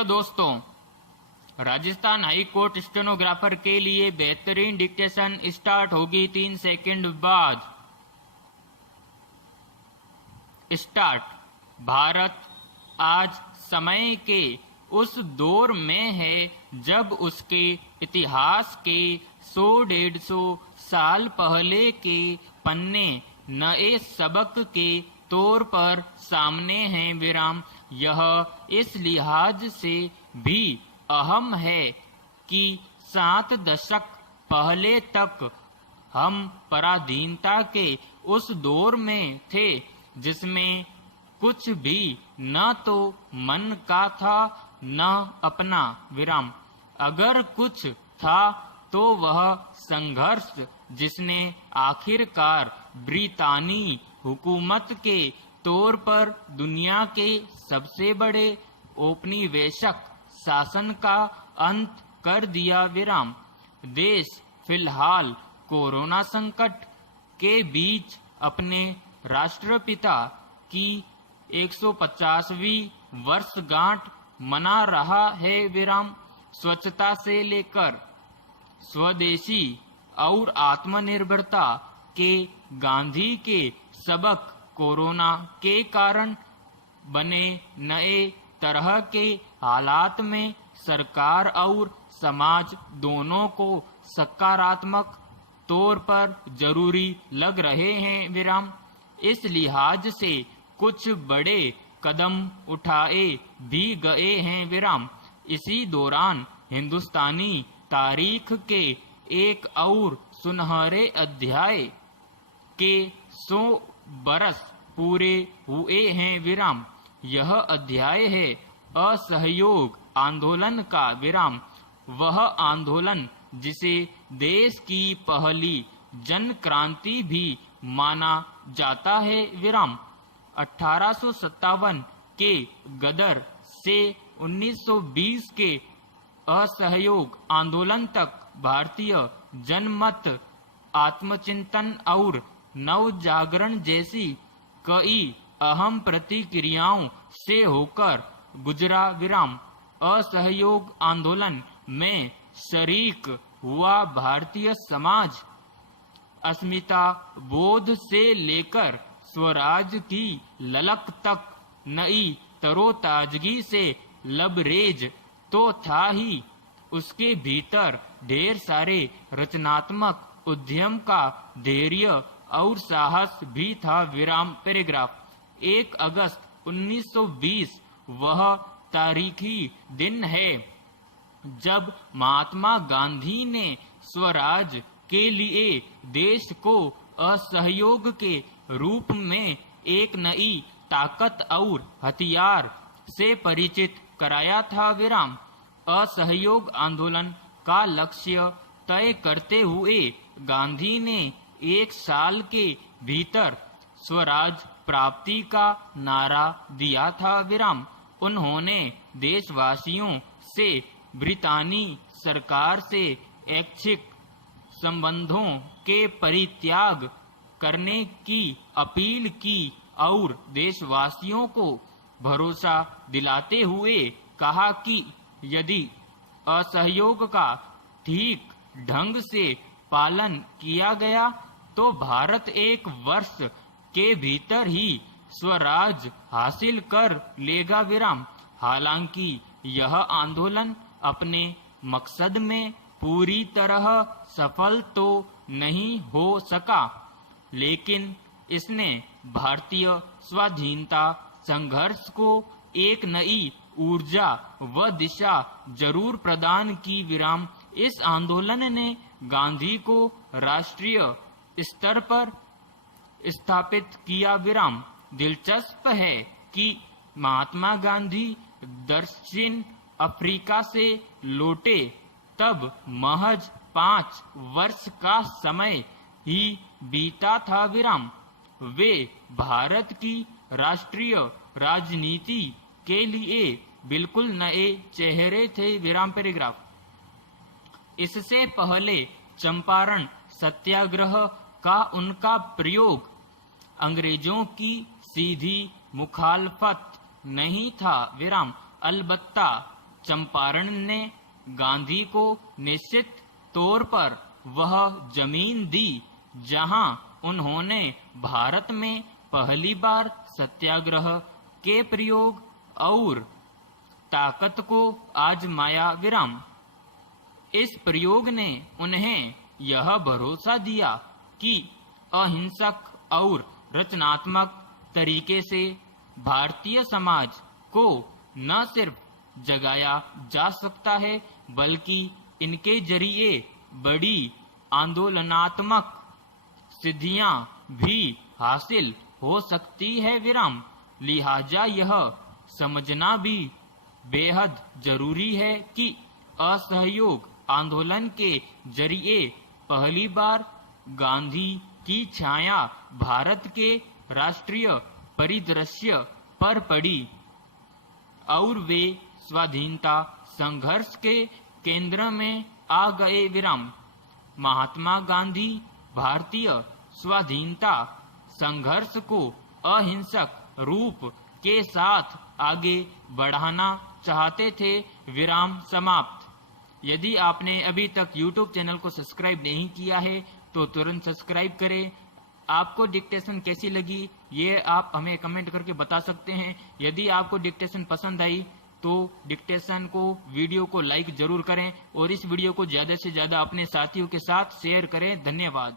Hello दोस्तों, Rajasthan high court stenographer के लिए बेहतरीन डिक्टेशन स्टार्ट होगी 3 सेकंड बाद। स्टार्ट। भारत आज समय के उस दौर में है जब उसके इतिहास के 100-150 साल पहले के पन्ने नए सबक के तौर पर सामने हैं विराम। यह इस लिहाज से भी अहम है कि 7 दशक पहले तक हम पराधीनता के उस दौर में थे जिसमें कुछ भी न तो मन का था न अपना विराम। अगर कुछ था तो वह संघर्ष जिसने आखिरकार ब्रितानी हुकूमत के तौर पर दुनिया के सबसे बड़े औपनिवेशिक शासन का अंत कर दिया विराम। देश फिलहाल कोरोना संकट के बीच अपने राष्ट्रपिता की 150वीं वर्षगांठ मना रहा है विराम। स्वच्छता से लेकर स्वदेशी और आत्मनिर्भरता के गांधी के सबक कोरोना के कारण बने नए तरह के हालात में सरकार और समाज दोनों को सकारात्मक तौर पर जरूरी लग रहे हैं विराम। इस लिहाज से कुछ बड़े कदम उठाए भी गए हैं विराम। इसी दौरान हिंदुस्तानी तारीख के एक और सुनहरे अध्याय के 100 बरस पूरे हुए हैं विराम। यह अध्याय है असहयोग आंदोलन का विराम। वह आंदोलन जिसे देश की पहली जन क्रांति भी माना जाता है विराम। 1857 के गदर से 1920 के असहयोग आंदोलन तक भारतीय जनमत आत्मचिंतन और नव जागरण जैसी कई अहम प्रतिक्रियाओं से होकर गुजरा विराम। असहयोग आंदोलन में शरीक हुआ भारतीय समाज अस्मिता बोध से लेकर स्वराज की ललक तक नई तरोताजगी से लबरेज तो था ही, उसके भीतर ढेर सारे रचनात्मक उद्यम का धैर्य और साहस भी था विराम। पैराग्राफ। 1 अगस्त 1920 वह तारीखी दिन है जब महात्मा गांधी ने स्वराज के लिए देश को असहयोग के रूप में एक नई ताकत और हथियार से परिचित कराया था विराम। असहयोग आंदोलन का लक्ष्य तय करते हुए गांधी ने 1 साल के भीतर स्वराज प्राप्ति का नारा दिया था विराम। उन्होंने देशवासियों से ब्रितानी सरकार से ऐच्छिक संबंधों के परित्याग करने की अपील की और देशवासियों को भरोसा दिलाते हुए कहा कि यदि असहयोग का ठीक ढंग से पालन किया गया तो भारत 1 वर्ष के भीतर ही स्वराज हासिल कर लेगा विराम। हालांकि यह आंदोलन अपने मकसद में पूरी तरह सफल तो नहीं हो सका, लेकिन इसने भारतीय स्वाधीनता संघर्ष को एक नई ऊर्जा व दिशा जरूर प्रदान की विराम। इस आंदोलन ने गांधी को राष्ट्रीय स्तर पर स्थापित किया विराम। दिलचस्प है कि महात्मा गांधी दक्षिण अफ्रीका से लौटे तब महज 5 वर्ष का समय ही बीता था विराम। वे भारत की राष्ट्रीय राजनीति के लिए बिल्कुल नए चेहरे थे विराम। पैराग्राफ। इससे पहले चंपारण सत्याग्रह का उनका प्रयोग अंग्रेजों की सीधी मुखालफत नहीं था विराम। अलबत्ता चंपारण ने गांधी को निश्चित तौर पर वह जमीन दी जहां उन्होंने भारत में पहली बार सत्याग्रह के प्रयोग और ताकत को आजमाया। विराम। इस प्रयोग ने उन्हें यह भरोसा दिया कि अहिंसक और रचनात्मक तरीके से भारतीय समाज को न सिर्फ जगाया जा सकता है बल्कि इनके जरिए बड़ी आंदोलनात्मक सिद्धियां भी हासिल हो सकती है। विराम। लिहाजा यह समझना भी बेहद जरूरी है कि असहयोग आंदोलन के जरिए पहली बार गांधी की छाया भारत के राष्ट्रीय परिदृश्य पर पड़ी और वे स्वाधीनता संघर्ष के केंद्र में आ गए। विराम। महात्मा गांधी भारतीय स्वाधीनता संघर्ष को अहिंसक रूप के साथ आगे बढ़ाना चाहते थे। विराम समाप्त। यदि आपने अभी तक YouTube चैनल को सब्सक्राइब नहीं किया है तो तुरंत सब्सक्राइब करें। आपको डिक्टेशन कैसी लगी ये आप हमें कमेंट करके बता सकते हैं। यदि आपको डिक्टेशन पसंद आई तो डिक्टेशन को वीडियो को लाइक जरूर करें और इस वीडियो को ज्यादा से ज्यादा अपने साथियों के साथ शेयर करें। धन्यवाद।